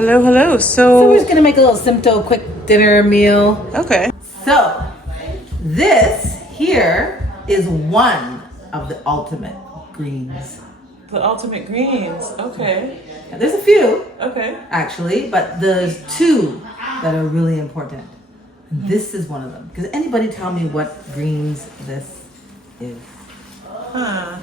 Hello, hello. So we're just gonna make a little Sympto quick dinner meal. Okay. So this here is one of the ultimate greens. The ultimate greens. Okay. Now, there's a few, Okay. actually, but there's two that are really important. And this is one of them. Because anybody tell me what greens this is? Huh.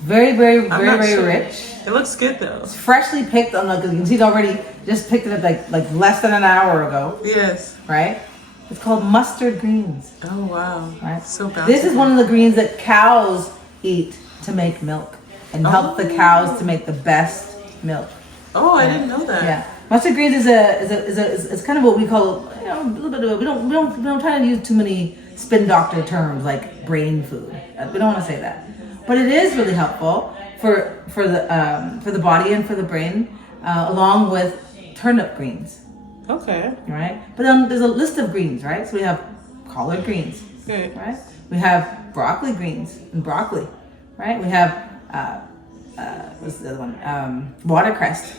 Very, very, I'm very, not very sure. rich. It looks good though. It's freshly picked. On the, you can see it already. Just picked it up like less than an hour ago. Yes. Right? It's called mustard greens. Oh wow. Right? So bountiful. This is one of the greens that cows eat to make milk and help the cows to make the best milk. Oh, I didn't know that. Yeah, mustard greens is kind of what we call, you know, a little bit of it. We don't try to use too many spin doctor terms like brain food. We don't want to say that, but it is really helpful for the body and for the brain, along with turnip greens. Okay. Right, but then there's a list of greens, right? So we have collard greens, Good. right? We have broccoli greens and broccoli, right? We have what's the other one? Watercress.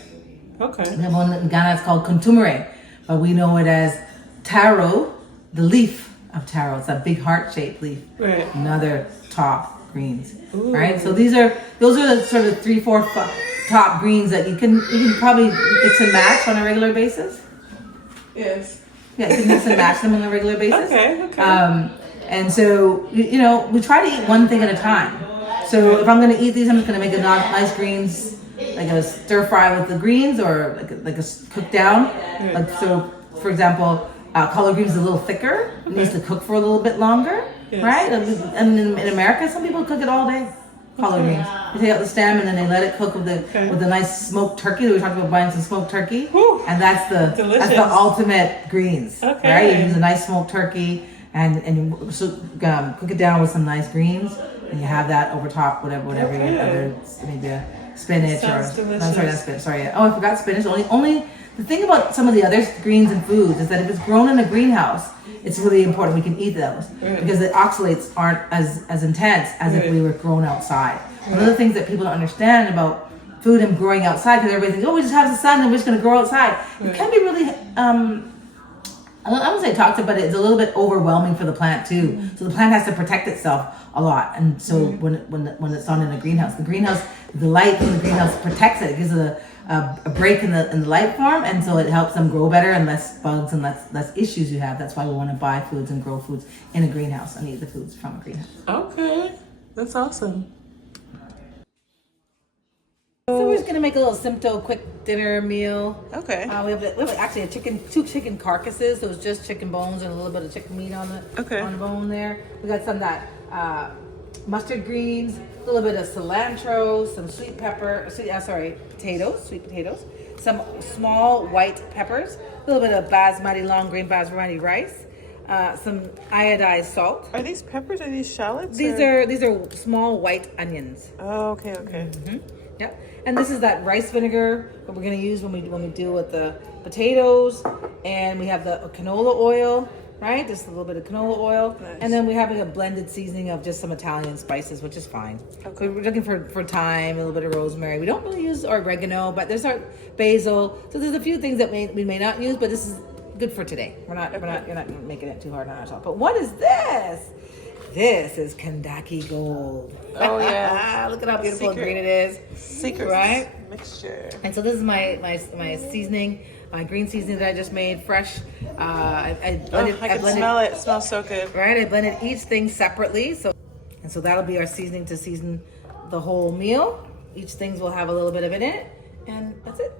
Okay. We have one in Ghana. It's called contumere, but we know it as taro, the leaf of taro. It's a big heart-shaped leaf. Right. Another top greens, Ooh. right? So those are the sort of 3, 4 top greens that you can probably mix and match on a regular basis. Yes. Yeah, you can mix and match them on a regular basis. Okay. Okay. And so, you know, we try to eat one thing at a time. So if I'm going to eat these, I'm just going to make a nice greens, like a stir fry with the greens, or like a cook down. Like, so, for example, collard greens is a little thicker. It needs to cook for a little bit longer, Yes. right? And in America, some people cook it all day. Collard greens. You take out the stem and then they let it cook with the nice smoked turkey. We talked about buying some smoked turkey, and that's the ultimate greens. Okay. Right? You use a nice smoked turkey and you cook it down with some nice greens, and you have that over top whatever Okay. whether it's maybe a spinach Sounds or delicious. I'm sorry, not spinach. Sorry. Oh, I forgot spinach. Only the thing about some of the other greens and foods is that if it's grown in a greenhouse, it's really important we can eat those because the oxalates aren't as intense as if we were grown outside. One of the things that people don't understand about food and growing outside, because everybody thinks, oh, we just have the sun and we're just going to grow outside. It can be really, I won't say toxic, but it's a little bit overwhelming for the plant too. So the plant has to protect itself a lot. And so when it's on in a greenhouse, the light from the greenhouse protects it. It gives it a break in the light form, and so it helps them grow better and less bugs and less issues you have. That's why we want to buy foods and grow foods in a greenhouse and eat the foods from a greenhouse. Okay. That's awesome. So we're just gonna make a little Sympto quick dinner meal. Okay. We have actually two chicken carcasses, so it's just chicken bones and a little bit of chicken meat on the bone there. We got some of that mustard greens, a little bit of cilantro, some sweet potatoes, some small white peppers, a little bit of long grain basmati rice, some iodized salt. Are these peppers? Are these shallots? These are small white onions. Oh, okay. Okay. Mm-hmm. Yep. And this is that rice vinegar that we're going to use when we deal with the potatoes. And we have the canola oil, right? Just a little bit of canola oil. Nice. And then we're having a blended seasoning of just some Italian spices, which is fine. Okay. So we're looking for thyme, a little bit of rosemary. We don't really use oregano, but there's our basil. So there's a few things that we may not use, but this is good for today. You're not making it too hard on ourselves. But what is this? This is Kandaki Gold. Oh yeah! Look at how beautiful and green it is. Secret right? mixture. And so this is my seasoning, my green seasoning that I just made fresh. I can smell it. It smells so good. Right, I blended each thing separately. So that'll be our seasoning to season the whole meal. Each things will have a little bit of it in it, and that's it.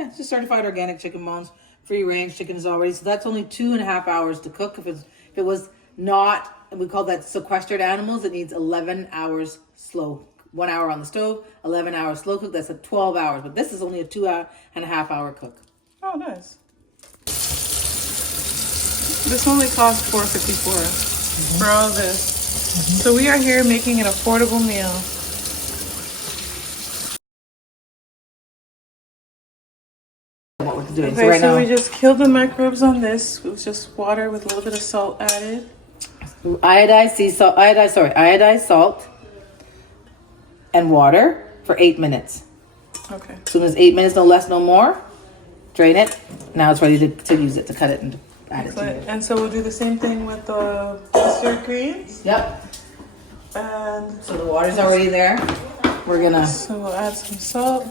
Yeah, it's just certified organic chicken bones, free range chickens already. So that's only 2.5 hours to cook. If it was not, we call that sequestered animals, it needs 11 hours slow. 1 hour on the stove, 11 hours slow cook. That's 12 hours. But this is only a 2.5 hour cook. Oh, nice. This only cost $4.54 for all this. So we are here making an affordable meal. What we're doing. Okay, So right now, we just killed the microbes on this. It was just water with a little bit of salt added. iodized salt and water for 8 minutes. Okay. As soon as 8 minutes, no less, no more, drain it. Now it's ready to use it, to cut it and add it to it. And so we'll do the same thing with the mustard greens. Yep. And So the water's already there. We're gonna. so we'll add some salt.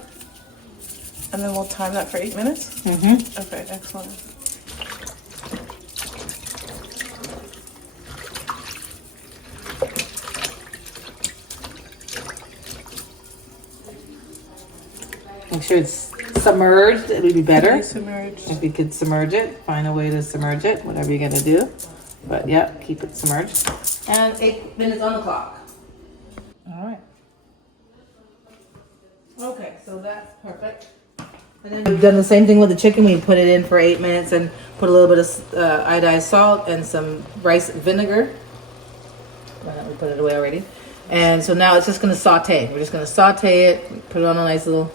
And then we'll time that for 8 minutes? Mm-hmm. Okay, excellent. Make sure it's submerged. It would be better. Submerged. If you could submerge it, find a way to submerge it, whatever you're gonna do. But yeah, keep it submerged. And 8 minutes on the clock. All right. Okay, so that's perfect. And then we've done the same thing with the chicken. We put it in for 8 minutes and put a little bit of iodized salt and some rice vinegar. Why not? We put it away already. And so now it's just gonna saute. We're just gonna saute it, put it on a nice little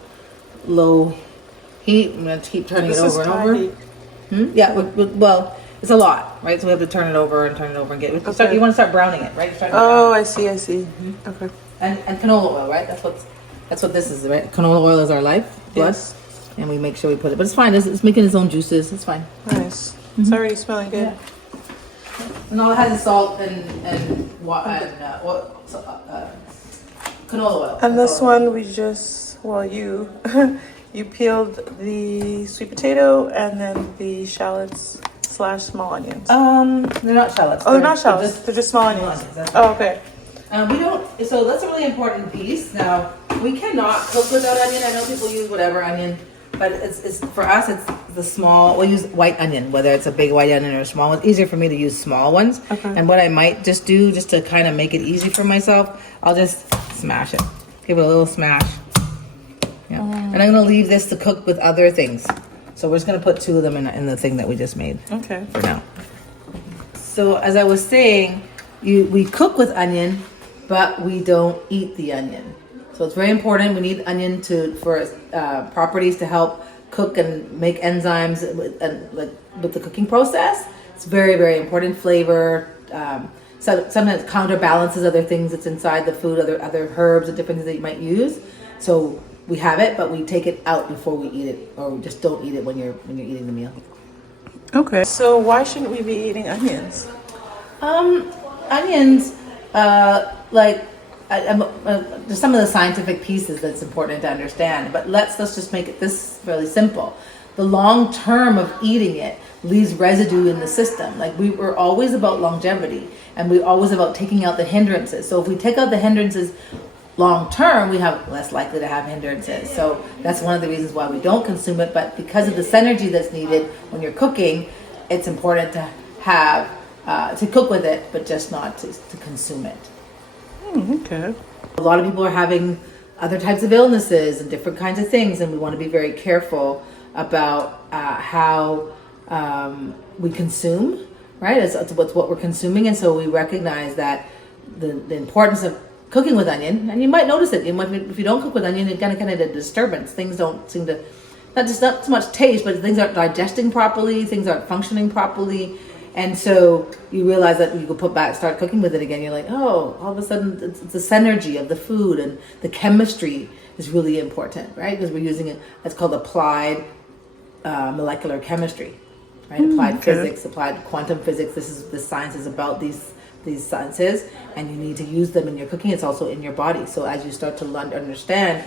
low heat. I'm gonna keep turning it over and over. Yeah, well, it's a lot, right? So we have to turn it over and turn it over and get it. Okay. You want to start browning it, right? Oh, I see. Okay. And canola oil, right? That's what this is, right? Canola oil is our life, blood. Yes. And we make sure we put it, but it's fine. It's making its own juices. It's fine. Nice. It's already smelling good. Yeah. And all it has is salt and canola oil. And this one we just, well, you you peeled the sweet potato and then the shallots / small onions. They're not shallots. Oh, they're not shallots. They're just small onions. Oh, okay. We don't. So that's a really important piece. Now we cannot cook without onion. I know people use whatever onion, but it's for us. It's the small. We'll use white onion, whether it's a big white onion or a small one. It's easier for me to use small ones. Okay. And what I might just do, just to kind of make it easy for myself, I'll just smash it. Give it a little smash. Yeah. And I'm gonna leave this to cook with other things. So we're just gonna put 2 of them in the thing that we just made. Okay. For now. So as I was saying, we cook with onion, but we don't eat the onion. So it's very important. We need onion for properties to help cook and make enzymes with the cooking process. It's very, very important. Flavor. So sometimes counterbalances other things that's inside the food, other herbs and different things that you might use. So we have it, but we take it out before we eat it, or we just don't eat it when you're eating the meal. Okay. So why shouldn't we be eating onions? Onions, there's some of the scientific pieces that's important to understand, but let's just make it this fairly simple. The long term of eating it leaves residue in the system. Like we were always about longevity, and we're always about taking out the hindrances. So if we take out the hindrances long term, we have less likely to have hindrances. So that's one of the reasons why we don't consume it. But because of the synergy that's needed when you're cooking, it's important to have to cook with it, but just not to consume it. Okay. A lot of people are having other types of illnesses and different kinds of things, and we want to be very careful about how we consume, right? It's what we're consuming, and so we recognize that the importance of cooking with onion, and you might notice it. If you don't cook with onion, it's kind of a disturbance. Things don't seem to, not so much taste, but things aren't digesting properly. Things aren't functioning properly. And so you realize that you could start cooking with it again. You're like, oh, all of a sudden it's the synergy of the food and the chemistry is really important, right? Because we're using it's called applied molecular chemistry, right? Applied physics, applied quantum physics. This science is about these sciences, and you need to use them in your cooking. It's also in your body. So as you start to understand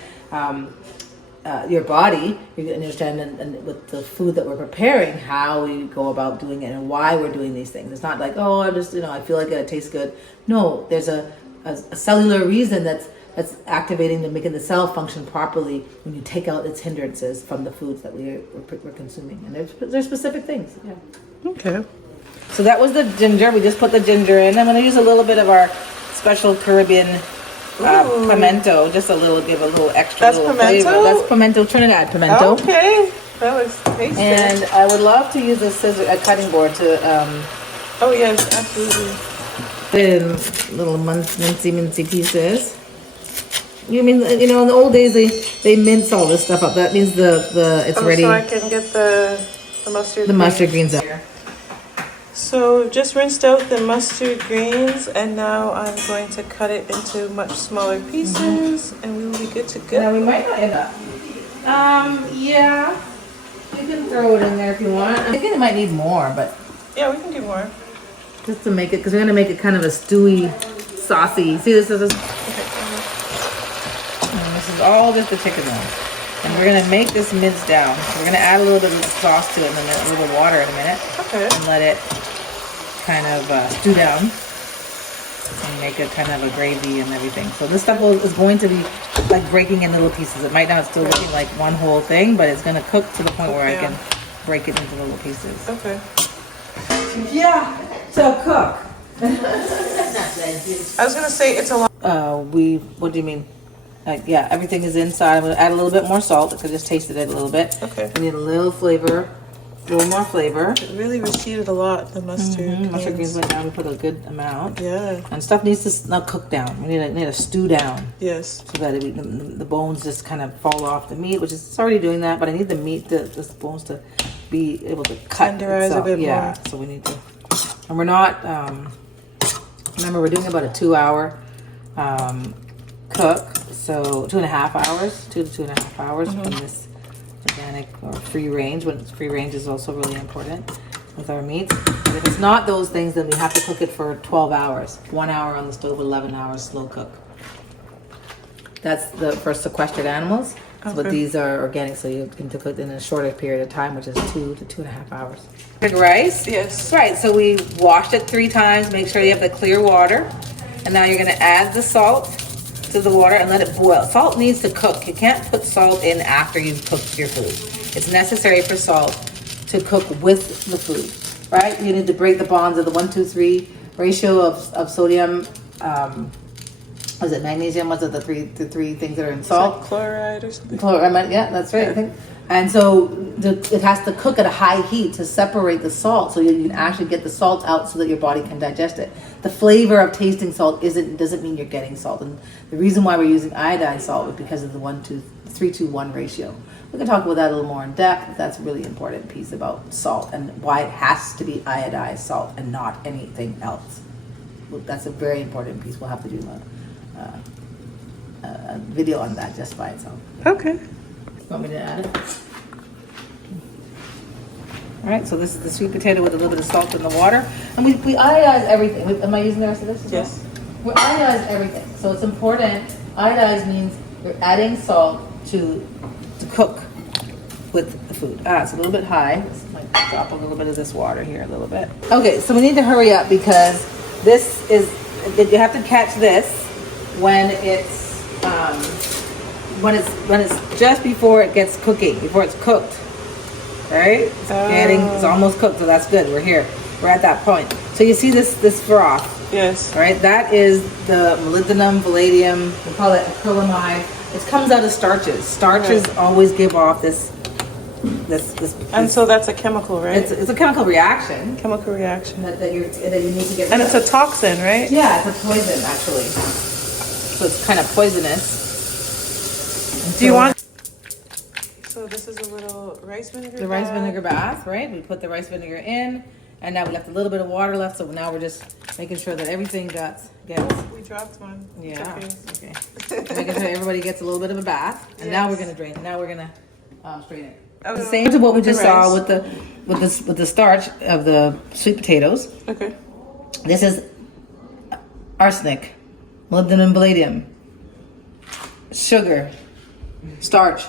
your body, you can understand and with the food that we're preparing, how we go about doing it and why we're doing these things. It's not like, oh, I just, I feel like it tastes good. No, there's a cellular reason that's activating and making the cell function properly when you take out its hindrances from the foods that we're consuming. And there's specific things. Yeah. Okay. So that was the ginger. We just put the ginger in. I'm going to use a little bit of our special Caribbean pimento, just give a little extra. That's little pimento? flavor. That's pimento, Trinidad pimento. Okay, that looks tasty. And I would love to use a cutting board to oh yes, absolutely. put in little mincy pieces. You mean, in the old days they mince all this stuff up. That means it's ready. So I can get the mustard. The mustard greens up. So just rinsed out the mustard greens, and now I'm going to cut it into much smaller pieces, and we will be good to go. Now we might not end up Yeah. You can throw it in there if you want. I think it might need more, but Yeah, we can do more. just to make it, because we're gonna make it kind of a stewy, saucy. See, this is and this is all just the chicken one. And we're gonna make this mince down. We're gonna add a little bit of sauce to it and then a little water in a minute. Okay. And let it kind of stew down and make it kind of a gravy and everything. So this stuff is going to be like breaking in little pieces. It might not still looking like one whole thing, but it's gonna cook to the point where I can break it into little pieces. Okay. Yeah. So cook. I was gonna say it's a lot. What do you mean? Yeah, everything is inside. I'm gonna add a little bit more salt because I just tasted it a little bit. Okay. We need a little flavor, a little more flavor. It really receded a lot, the mustard. Mustard greens went down. We put a good amount. Yeah. And stuff needs to not cook down. We need a stew down. Yes. So that the bones just kind of fall off the meat, which is it's already doing that. But I need the meat, the bones to be able to cut Tenderize itself. a bit yeah. more. So we need to. And we're not. Remember, we're doing about a 2-hour cook. So 2.5 hours, 2 to 2.5 hours from this organic or free range. When it's free range is also really important with our meats. But if it's not those things, then we have to cook it for 12 hours. 1 hour on the stove, 11 hours slow cook. That's for sequestered animals. Okay. But these are organic, so you can cook it in a shorter period of time, which is 2 to 2.5 hours. Big rice? Yes. Right, so we washed it 3 times, make sure you have the clear water. And now you're gonna add the salt to the water and let it boil. Salt needs to cook. You can't put salt in after you've cooked your food. It's necessary for salt to cook with the food, right? You need to break the bonds of the 1-2-3 ratio of sodium. Was it magnesium? Was it the three things that are in salt? Like chloride or something. Chloride, yeah, that's right. I think. And so it has to cook at a high heat to separate the salt, so you can actually get the salt out so that your body can digest it. The flavor of tasting salt doesn't mean you're getting salt, and the reason why we're using iodine salt is because of the 3-to-1 ratio. We can talk about that a little more in depth. That's a really important piece about salt and why it has to be iodized salt and not anything else. That's a very important piece. We'll have to do a video on that just by itself. Okay. Want me to add it? All right, so this is the sweet potato with a little bit of salt in the water. And we iodize everything. Am I using the rest of this as well? Yes. We iodize everything. So it's important. Iodize means you're adding salt to cook with the food. It's a little bit high. This might drop a little bit of this water here a little bit. Okay, so we need to hurry up because this is, you have to catch this when it's just before it gets cooking, before it's cooked, right? It's almost cooked, so that's good. We're here. We're at that point. So you see this froth, Yes. right? That is the molybdenum, palladium. We call it acrylamide. It comes out of starches. Starches always give off this. And so that's a chemical, right? It's a chemical reaction Chemical reaction. that you need to get. And rid it's a toxin, right? Yeah, it's a poison actually. So it's kind of poisonous. Do you want? So this is a little rice vinegar. The rice vinegar bath, right? We put the rice vinegar in, and now we left a little bit of water left. So now we're just making sure that everything gets. We dropped one. Yeah. It's Okay. Making sure everybody gets a little bit of a bath, and now we're gonna drain. Now we're gonna strain it. The same to what we just saw with the starch of the sweet potatoes. Okay. This is arsenic, molybdenum, palladium, sugar, starch,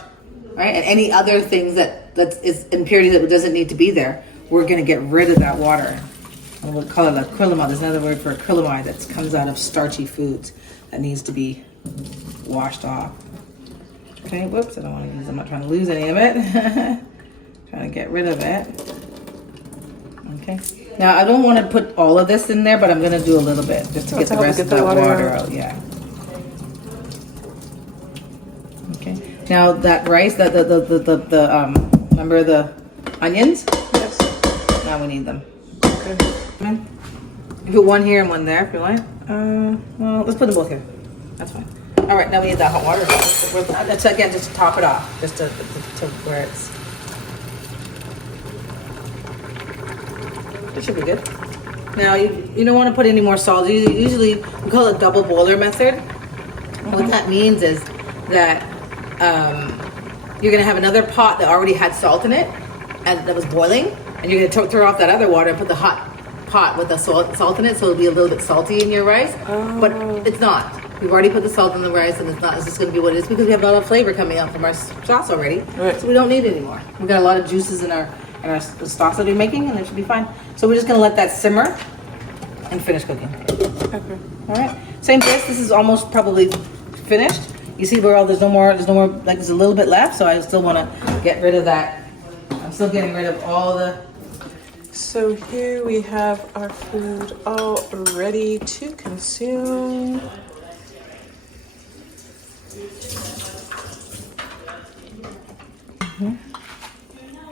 right? And any other things that is impurity that doesn't need to be there. We're gonna get rid of that water. And we'll call it acrylamide. There's another word for acrylamide that comes out of starchy foods that needs to be washed off. Okay, whoops, I don't want to use, I'm not trying to lose any of it. Trying to get rid of it. Okay. Now I don't want to put all of this in there, but I'm going to do a little bit just to get the rest of that water out. Yeah. Okay. Now that rice, remember the onions? Yes. Now we need them. Okay. You put one here and one there if you like. Well, let's put them both here. That's fine. All right, now we need that hot water. That's again just to top it off, just to where it's. It should be good. Now you don't want to put any more salt. Usually we call it double boiler method. What that means is that you're gonna have another pot that already had salt in it and that was boiling, and you're gonna turn off that other water and put the hot pot with the salt in it, so it'll be a little bit salty in your rice. But it's not. We've already put the salt in the rice, and it's not. It's just gonna be what it is because we have a lot of flavor coming out from our sauce already. Right. So we don't need it anymore. We've got a lot of juices in our sauce that we're making, and it should be fine. So we're just gonna let that simmer and finish cooking. Okay. All right. Same this is almost probably finished. You see where there's no more, like there's a little bit left, so I still want to get rid of that. I'm still getting rid of all the. So here we have our food all ready to consume.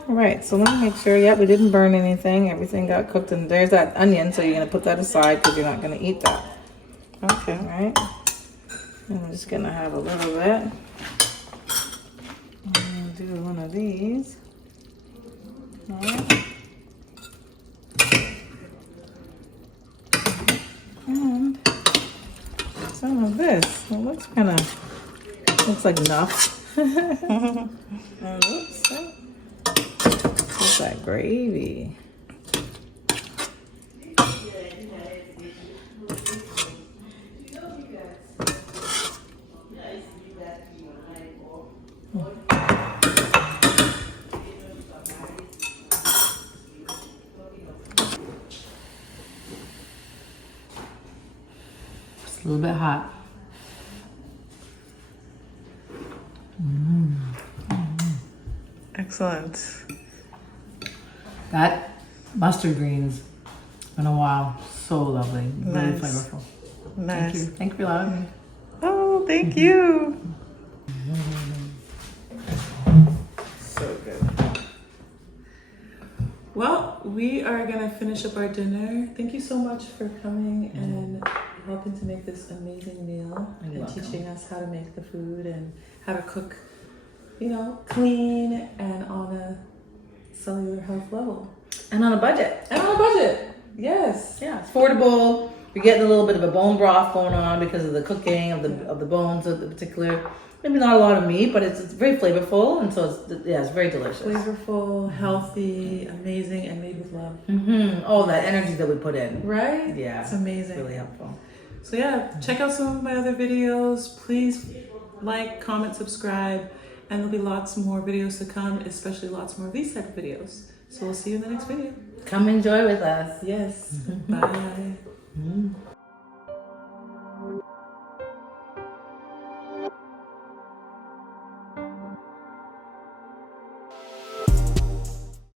All right, so let me make sure, we didn't burn anything. Everything got cooked, and there's that onion, so you're gonna put that aside because you're not gonna eat that. Okay. All right. And I'm just gonna have a little bit. I'm gonna do one of these. All right. And some of this. It looks like enough. And oops, what's that gravy? It's a little bit hot. Excellent. That mustard greens, been a while. So lovely. Really Nice. flavorful. Nice. Thank you. Thank you for allowing me. Oh, thank you. So good. Well, we are gonna finish up our dinner. Thank you so much for coming and helping to make this amazing meal and teaching us how to make the food and how to cook, clean and on a cellular health level. And on a budget. And on a budget. Yes. Yeah, it's affordable. You're getting a little bit of a bone broth going on because of the cooking of the bones of the particular. Maybe not a lot of meat, but it's very flavorful, and so it's very delicious. Flavorful, healthy, amazing, and made with love. Mm-hmm. Oh, that energy that we put in. Right? Yeah. It's amazing. Really helpful. So yeah, check out some of my other videos. Please like, comment, subscribe, and there'll be lots more videos to come, especially lots more of these type of videos. So we'll see you in the next video. Come enjoy with us. Yes. Bye. Mm.